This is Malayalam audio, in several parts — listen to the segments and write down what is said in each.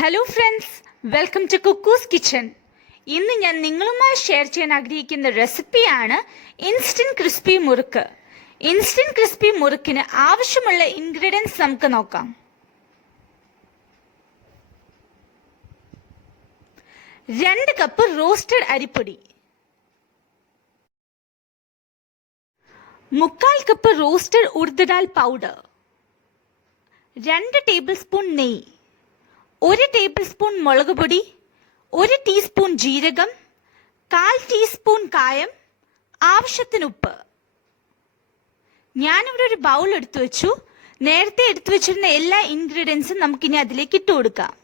Hello friends, welcome to Cookoo's kitchen. ഇന്ന് ഞാൻ നിങ്ങളുമായി ഷെയർ ചെയ്യാൻ ആഗ്രഹിക്കുന്ന റെസിപ്പിയാണ് instant crispy murukku. Instant crispy മുറുക്കിന് ആവശ്യമുള്ള ഇൻഗ്രീഡിയൻസ് നമുക്ക് നോക്കാം. 2 കപ്പ് റോസ്റ്റഡ് അരിപ്പൊടി, 3/4 cup roasted urad dal powder, 2 tablespoon നെയ്യ്, 1 ടേബിൾ സ്പൂൺ മുളക് പൊടി, 1 ടീസ്പൂൺ ജീരകം, 1/4 ടീസ്പൂൺ കായം, ആവശ്യത്തിന് ഉപ്പ്. ഞാനിവിടെ ഒരു ബൗൾ എടുത്തു വെച്ചു. നേരത്തെ എടുത്തു വെച്ചിരുന്ന എല്ലാ ഇൻഗ്രീഡിയൻസും നമുക്കിനി അതിലേക്ക് ഇട്ട് കൊടുക്കാം.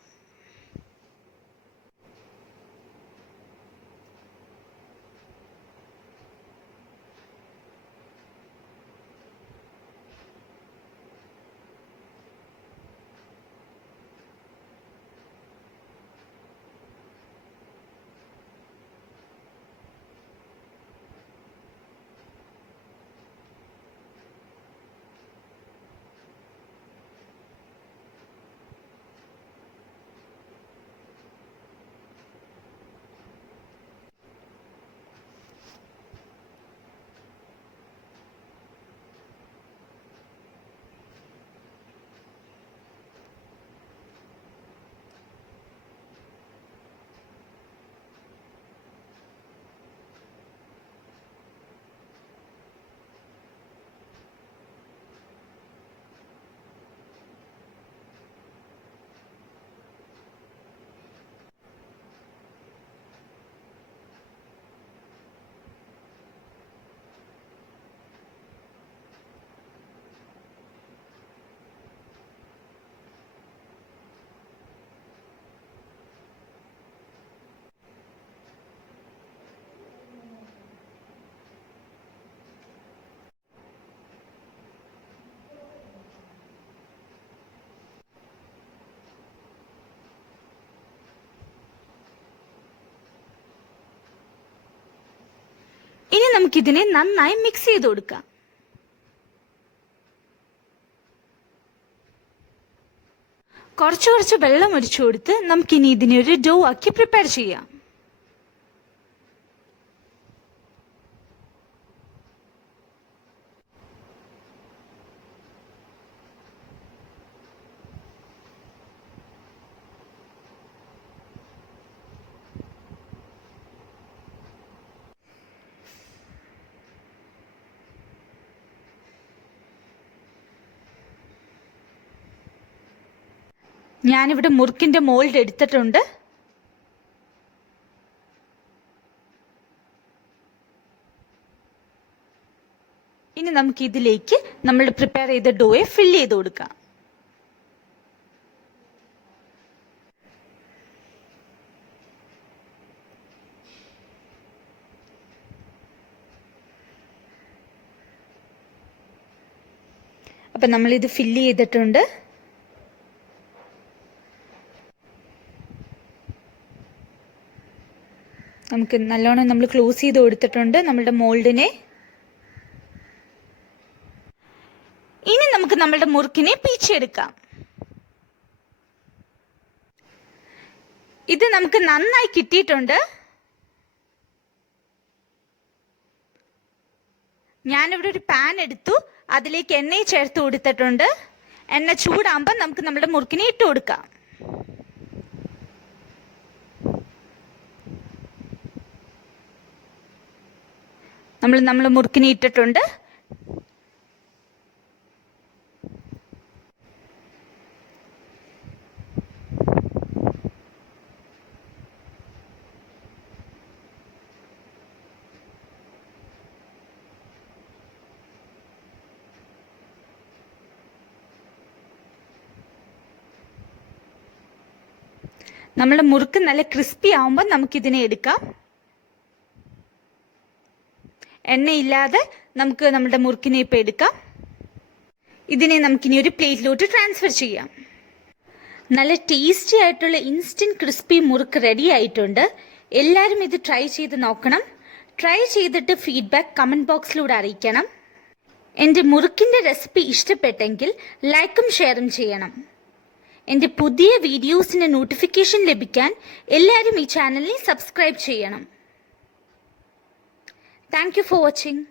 ഇനി നമുക്കിതിനെ നന്നായി മിക്സ് ചെയ്ത് കൊടുക്കാം. കുറച്ച് വെള്ളം ഒഴിച്ചു കൊടുത്ത് നമുക്കിനി ഇതിനെ ഒരു ഡോ ആക്കി പ്രിപ്പയർ ചെയ്യാം. ഞാനിവിടെ മുറുക്കിന്റെ മോൾഡ് എടുത്തിട്ടുണ്ട്. ഇനി നമുക്ക് ഇതിലേക്ക് നമ്മൾ പ്രിപ്പയർ ചെയ്ത ഡോയെ ഫില്ല് ചെയ്ത് കൊടുക്കാം. അപ്പം നമ്മളിത് ഫില്ല് ചെയ്തിട്ടുണ്ട്. നമുക്ക് നല്ലോണം നമ്മൾ ക്ലോസ് ചെയ്ത് കൊടുത്തിട്ടുണ്ട് നമ്മളുടെ മോൾഡിനെ. ഇനി നമുക്ക് നമ്മളുടെ മുറുക്കിനെ പീച്ചെടുക്കാം. ഇത് നമുക്ക് നന്നായി കിട്ടിയിട്ടുണ്ട്. ഞാനിവിടെ ഒരു പാൻ എടുത്തു, അതിലേക്ക് എണ്ണ ചേർത്ത് കൊടുത്തിട്ടുണ്ട്. എണ്ണ ചൂടാകുമ്പോൾ നമുക്ക് നമ്മുടെ മുറുക്കിനെ ഇട്ട് കൊടുക്കാം. നമ്മൾ മുറുക്കിനെ ഇട്ടിട്ടുണ്ട്. നമ്മളുടെ മുറുക്ക് നല്ല ക്രിസ്പി ആവുമ്പോൾ നമുക്കിതിനെ എടുക്കാം. എണ്ണയില്ലാതെ നമുക്ക് നമ്മുടെ മുറുക്കിനെ ഇപ്പം എടുക്കാം. ഇതിനെ നമുക്കിനി ഒരു പ്ലേറ്റിലോട്ട് ട്രാൻസ്ഫർ ചെയ്യാം. നല്ല ടേസ്റ്റി ആയിട്ടുള്ള ഇൻസ്റ്റൻറ്റ് ക്രിസ്പി മുറുക്ക് റെഡി ആയിട്ടുണ്ട്. എല്ലാവരും ഇത് ട്രൈ ചെയ്ത് നോക്കണം. ട്രൈ ചെയ്തിട്ട് ഫീഡ്ബാക്ക് കമൻറ്റ് ബോക്സിലൂടെ അറിയിക്കണം. എൻ്റെ മുറുക്കിൻ്റെ റെസിപ്പി ഇഷ്ടപ്പെട്ടെങ്കിൽ ലൈക്കും ഷെയറും ചെയ്യണം. എൻ്റെ പുതിയ വീഡിയോസിൻ്റെ നോട്ടിഫിക്കേഷൻ ലഭിക്കാൻ എല്ലാവരും ഈ ചാനലിനെ സബ്സ്ക്രൈബ് ചെയ്യണം. Thank you for watching.